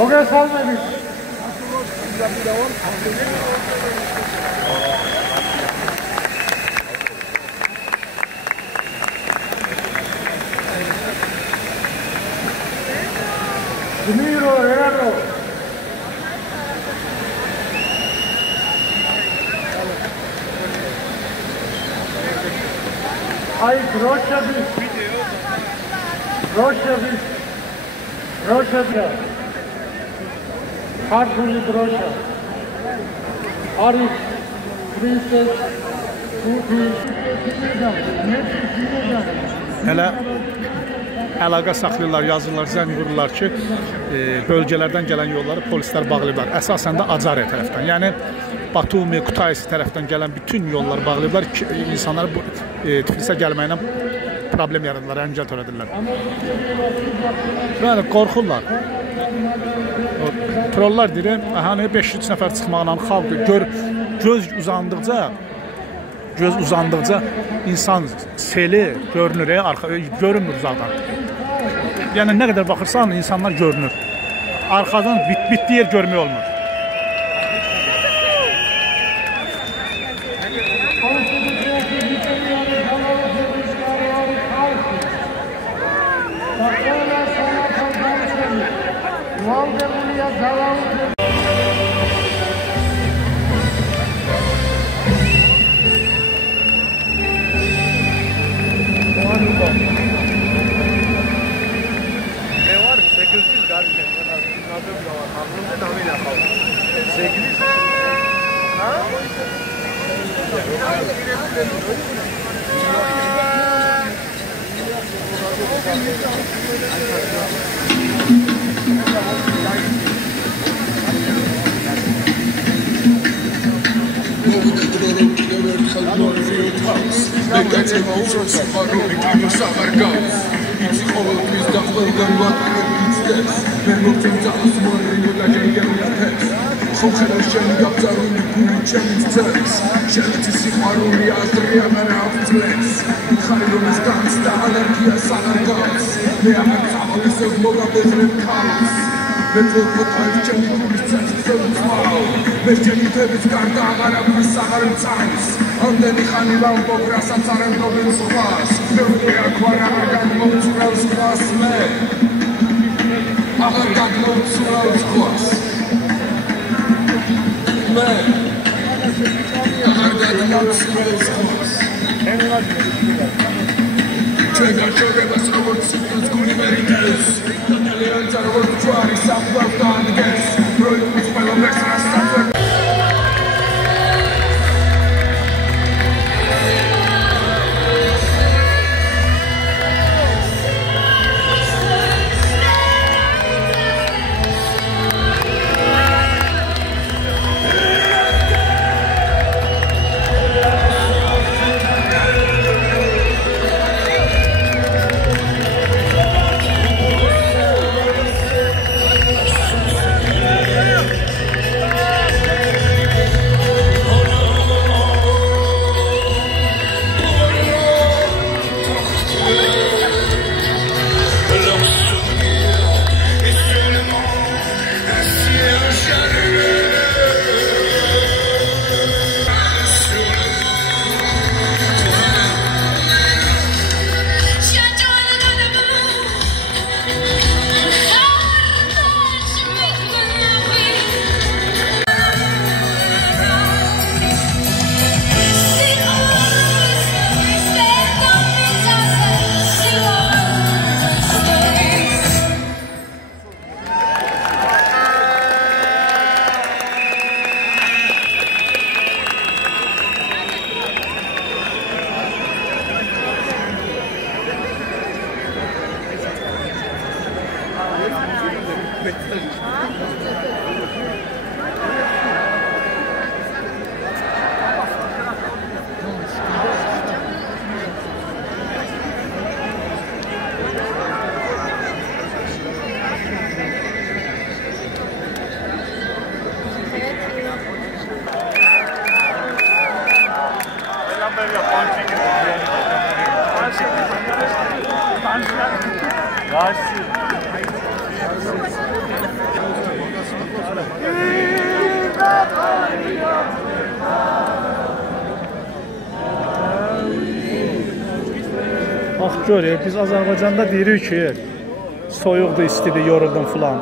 მოგესალმებით. Miro, Herrero. Ay, Roşabi. Harfuli Roşa. Arif, Princess, Tuti, Hələ əlaqə saxlayırlar, yazırlar, zəng vururlar ki, bölgələrdən gələn yolları polislər bağlayıblar. Əsasən də Acariya tərəfdən. Yəni Batumi, Kutaisi tərəfdən gələn bütün yolları bağlayıblar ki, insanlar Tiflisə gəlməklə problem yaradırlar, əngəl törədirlər. Yəni qorxurlar. Trollar deyir, hani 500 nəfər çıxmaqla xalq göz uzandıqca insan seli görünür, görünmür uzaqdan. Yəni nə qədər baxırsan insanlar görünür. Arxadan bitdiyi yer görmək olmur. Gracias. Bax gör, biz Azərbaycanda deyirik ki, soyuqdur, istidir, yoruldum filan.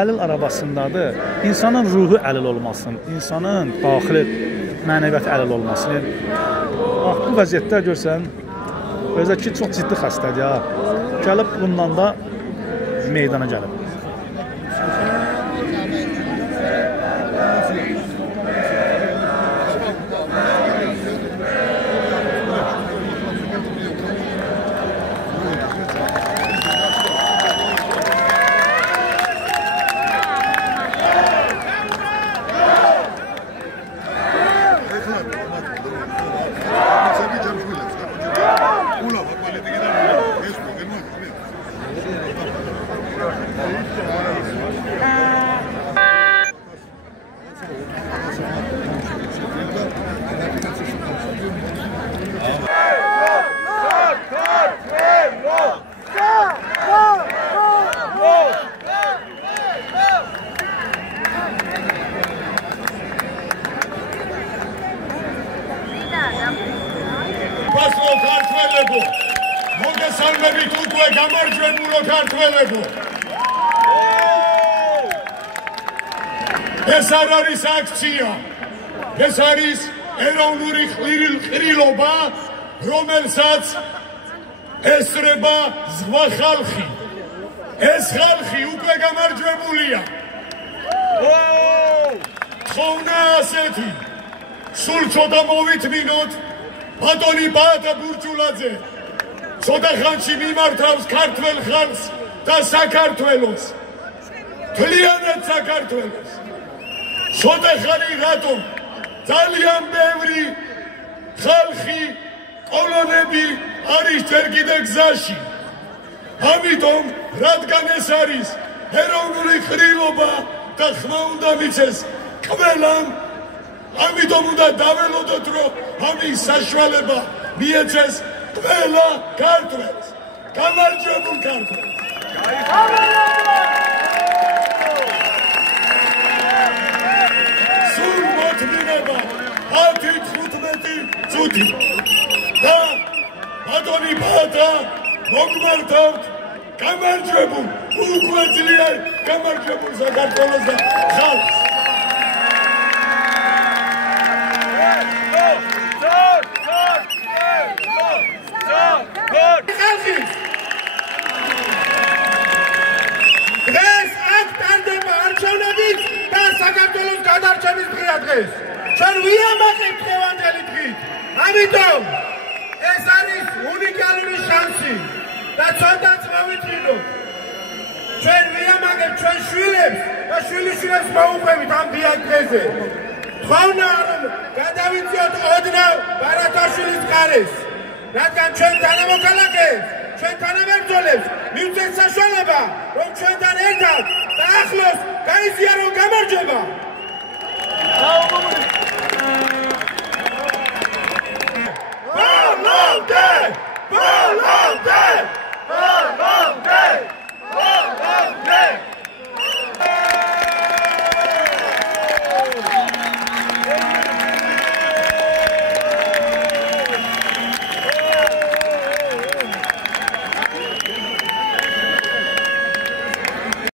Əlil arabasındadır. İnsanın ruhu əlil olmasın, insanın daxili mənəviyyat əlil olmasın. Bax bu vəziyyətdə görsən, özə ki çox ciddi xəstədir ya. Gəlib bundan da meydana gəlib. მოგესალმებით უკვე გამარჯვებულო ქართველებო. ეს არ არის აქცია, ეს არის ეროვნული ყრილობა, რომელსაც ესწრება ზღვა ხალხი. ეს ხალხი უკვე გამარჯვებულია. თხოვნა ასეთი, სულ ცოტა მოვითმინოთ ბატონი ბაატა ბურჯულაძე ცოტა ხანში მიმართავს ქართველ ხალხს და საქართველოს, მთლიანად საქართველოს. ცოტა ხანი რატომ ძალიან ბევრი ხალხი, კოლონები არის ჯერ კიდე გზაში. ამიტომ, რადგან ეს არის ეროვნული ყრილობა და ხმა უნდა მიცეს ყველამ, ამიტომ უნდა დაველოდოთ, რომ ამის საშუალება მიეცეს ყველა ქართველს. გამარჯვებულ ქართველს. სულ მოთმინება 10-15 წუთი და ბატონი ბაატა მოგმართავთ გამარჯვებულ, უკვე ძლიერ გამარჯვებულ საქართველოს და ხალხს. დღეს აქ ტარდება არჩევნები და საქართველოს გადარჩენის დღეა დღეს. ჩვენ ვიამაყებთ დღევანდელი დღით. ამიტომ ეს არის უნიკალური შანსი და ცოტაც მოვიტყიდოთ. ჩვენ ვიამაყებთ ჩვენ შვილებს და შვილიშვილებს მოუყვებით ამ დიალოგ დღეზე. თხოვნა რომ გადავიწიოთ ოდნავ ბარათაშვილის მხარეს. რადგან ჩვენ თანამოქალაქეებს, ჩვენ თანამებრძოლებს მივცეთ საშუალება, რომ ჩვენთან ერთად და ახლოს გაიზიარონ გამარჯვება.